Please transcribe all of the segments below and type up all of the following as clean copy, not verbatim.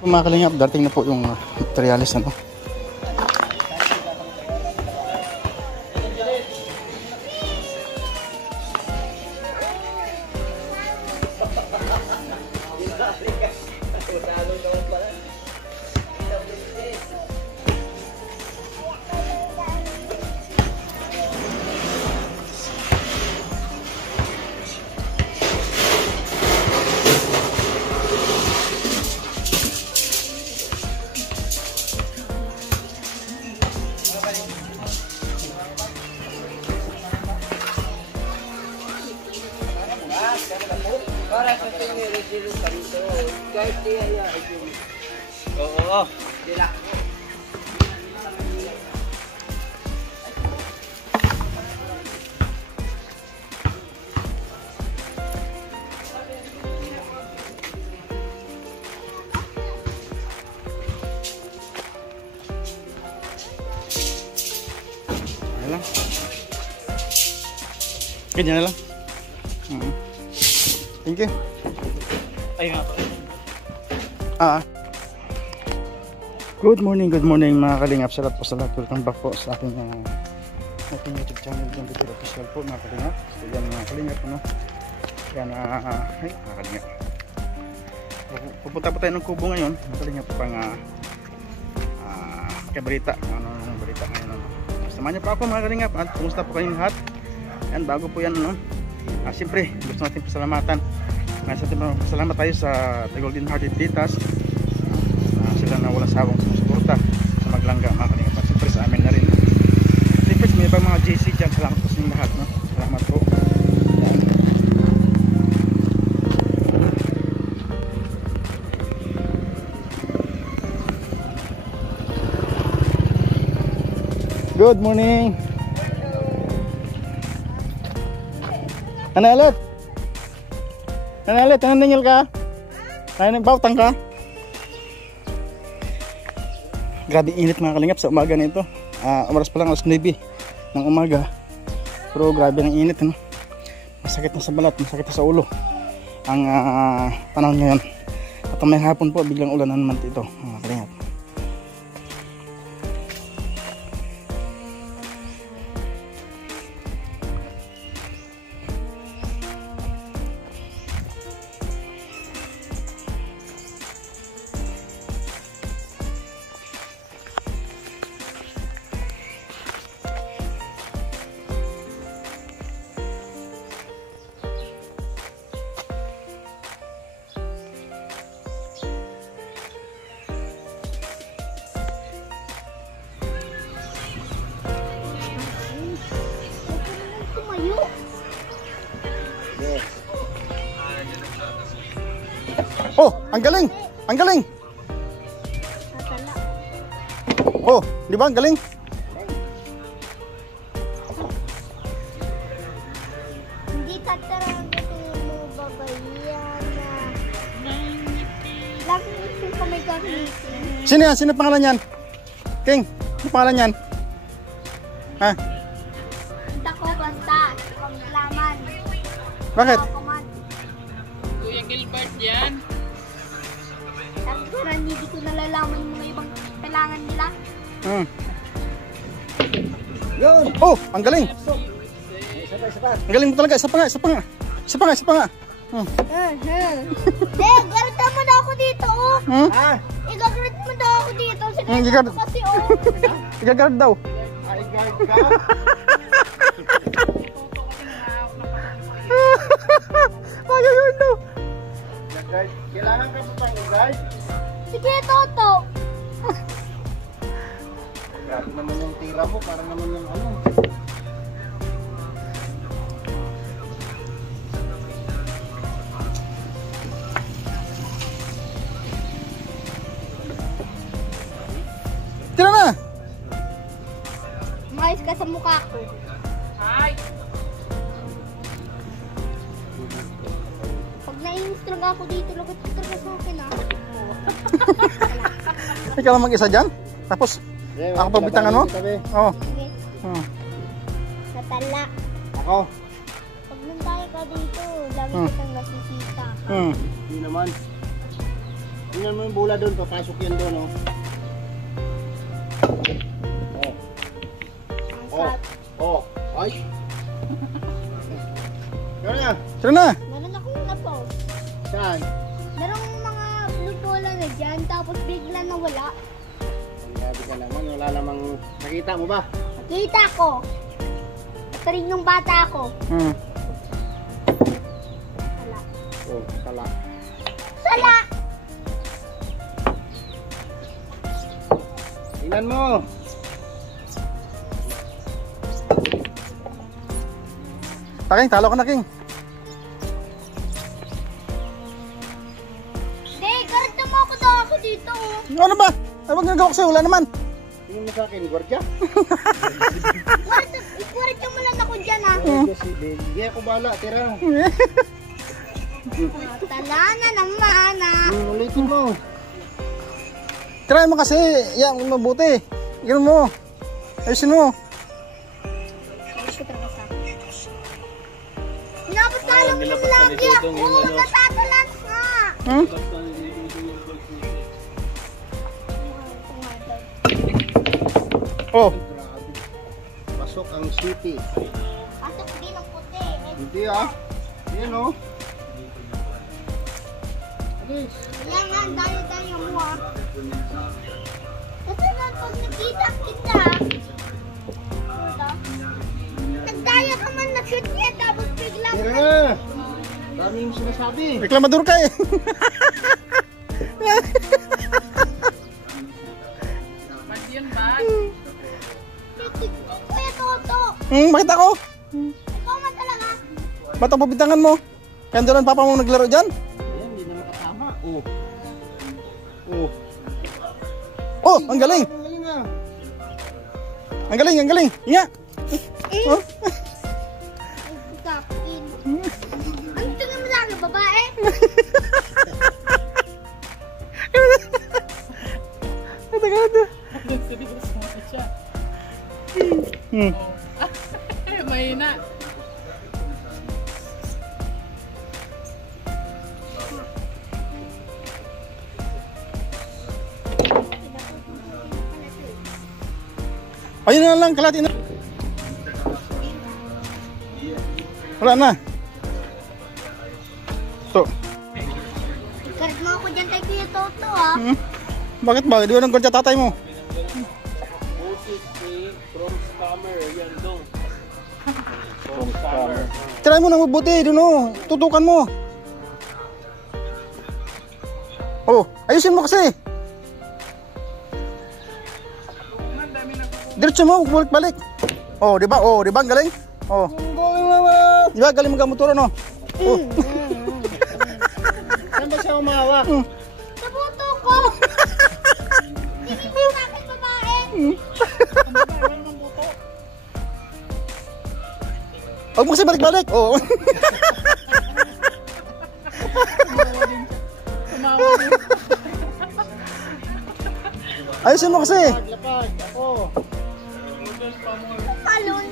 Mga kalingap, dating na po yung materialis ano. Oo. Ganyan na lang. Thank you. Ay nga po. Good morning mga kalingap. Salamat po sa lahat. Welcome back po sa ating YouTube channel. Yung video official po mga kalingap. So yan mga kalingap ano. Yan ay mga kalingap. Pupunta po tayo ng Kubo ngayon. Mga kalingap pang kabalita. Ano balita ngayon ano. Samahan niyo po ako mga kalingap. At kumusta po kayong lahat? Yan bago po yan ano. Siyempre gusto natin pasalamatan. Salamat tayo sa The Golden Hearted Titas. Sila na walang sawang sumusuporta sa Maglangga mga kalingap. Siyempre sa amin na rin. Siyempre may ibang mga JC dyan. Salamat po sa inyong lahat no? Salamat po. Good morning. Analet? Analet, naningil ka? Ay, bautang ka? Grabe init mga kalingap sa umaga nito. Oras pa lang alas 9 ng umaga. Pero grabe ng init ano? Masakit na sa balat, masakit na sa ulo ang panahon ngayon. At may hapon po biglang ulan naman ito mga kalingap. Oh, ang galing! Ang galing! Oh, di ba ang galing? Hindi tatarang mo babayan na lagi yung kamay gamitin. Sino yan? Sino pangalan yan? King, ano pangalan yan? Ha? Kita ko basta, panglaman. Bakit? Kuya Gilbert yan. Tagpuran, hindi ko nalalaman yung mga ibang kailangan nila. Yun! Oh, ang galing! Ang galing mo talaga, isa pa nga, isa pa nga. Isa pa nga, isa pa nga. Garita mo na ako dito, oh. Igagrit mo na ako dito. Sinigyan ko kasi, oh. Igagard daw. Guard ka? Magagard daw. Kailangan ka pa pang guard? Sige, Toto. Grabe naman yung tira mo, para naman yung ano. Tira na! Maayos ka sa mukha ko. Hi! Pag nainis talaga ako dito, lagot ka talaga sa akin, ah. Ikaw lang mag-isa dyan? Tapos, ako pa bitangan mo? Oo. Sige. Natala. Ako? Pag nandaya ka dito, lagi kitang nakikita. Hindi naman. Tingnan mo yung bola doon, papasok yan doon, oh. Oh. Ay. Gano'n na? Tara na. Meron akong napo. Saan? Merong mga blue bola na dyan, tapos bigla na wala. Grabe ka naman, wala namang nakita mo ba? Nakita ko. Ito rin nung bata ko. Wala. Oh, sala. Sala! Tingnan mo. King, talo ka na, King. Hindi, garda mo ako dito. Ano ba? Ano bang ginagawa ko sa'yo? Wala naman. Tingnan mo sa akin, gwardiya. Garda mo lang ako dyan, ha. Hindi ako bala, tira. Tala na naman, ha. Ulitin mo. Try mo kasi. Yan, mabuti. Ganun mo. Ayusin mo. Dapat talong yung lagi ako. Natatalas nga. Oh. Pasok ang city. Pasok din ang puti. Hindi ah. Yan oh. Alis. Yan nga, dali-dali mo, ha. Kasi nga, pag nakita kita, nagdaya ka man na shoot niya, tapos biglang Tira na. Dami yung sinasabi. Reklamador ka eh. Bad yun, bad. Kuya Toto, Bakit ako? ikaw man talaga. Ba't ang pabitangan mo? Kaya doon ang papa mo naglaro dyan? Ayan, hindi na makasama. Oh. Oh. Oh, ang galing. Ang galing ah. Ang galing, ang galing. Inga. Oh. Ang kapin. Ang tingin mo sa akin, babae? Ganda-ganda. Seryoso mo siya. Hmm. Mahina. Ayun na lang, kalati na. Wala na. So, Karat mo ako dyan kay Kuya Toto, ha. bakit ba? Di ba nang gantya tatay mo? From scammer, yan dong. Try mo na mabuti, doon oh. Tutukan mo. Oh, ayusin mo kasi. Diretso mo, balik-balik. Oh, di ba? Oh, di ba? Ang galing. Oh. Di ba? Galing mag-motoro, no? Oh. Saan ba siya umawak? Sa buto ko. Tingin mo sa akin, babae. Huwag mo kasi balik-balik. Oh. Ayusin mo kasi. Lapag, ako. Palon.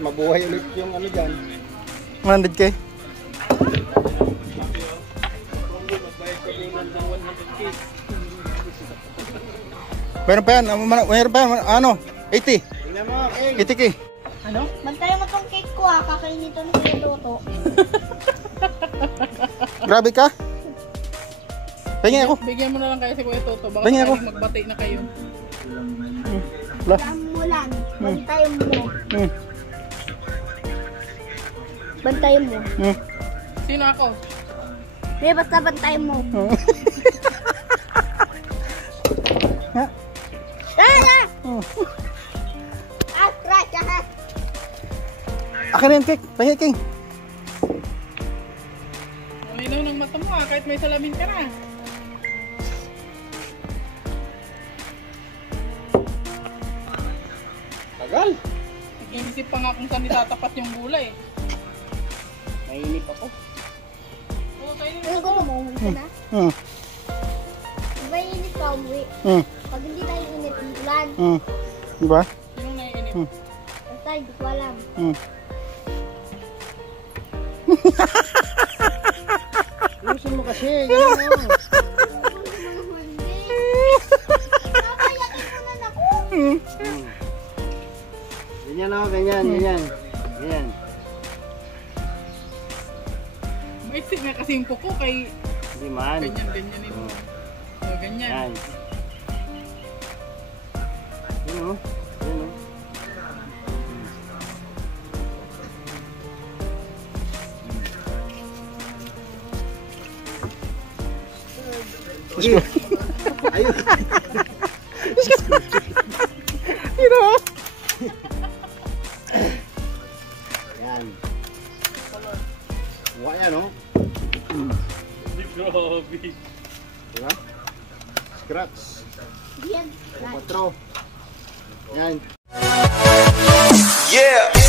Mabuhay ulit yung ano dyan. 100K. Meron pa yan. Meron pa yan. Ano? 80. Tingnan mo, King. 80K. Ano? Bantayan mo tong cake ko, ha. Kakainin ito ni Kuya Toto. Grabe ka. Pahingin ako. Bigyan mo na lang kayo si Kuya Toto. Baka Tingin ako. magbati na kayo. Wala. Lamulan. Bantayan mo. Hmm. Bantayan mo. Hmm. Sino ako? May basta bantayan mo. Ha? Tala! Oh. Astra, ha? Akin na yung cake. Pahingin, King. Malinaw ng mata mo kahit may salamin ka na. Tagal. Iisip pa nga kung saan itatapat yung gulay. Mainip ako. Oo, kayo Ano ko mo? Ka na? Hmm. May init ka umuwi. Hmm. Pag hindi tayo init, ulan. Hmm. Diba? Sinong naiinip? Basta, hindi ko alam. Hmm. Kasi, ganyan mo. Hindi. Nakayakin mo na ako. Ganyan o, ganyan, ganyan. Ganyan. Maiksi nga kasi yung kuko kay Hindi man. ganyan ito. O, ganyan. Yan. Yan o. Yan o. Ayun. Ayun. Yan. Mukha yan o. Grabe. Diba? Scratch. Yan. 4. Yan. Yeah.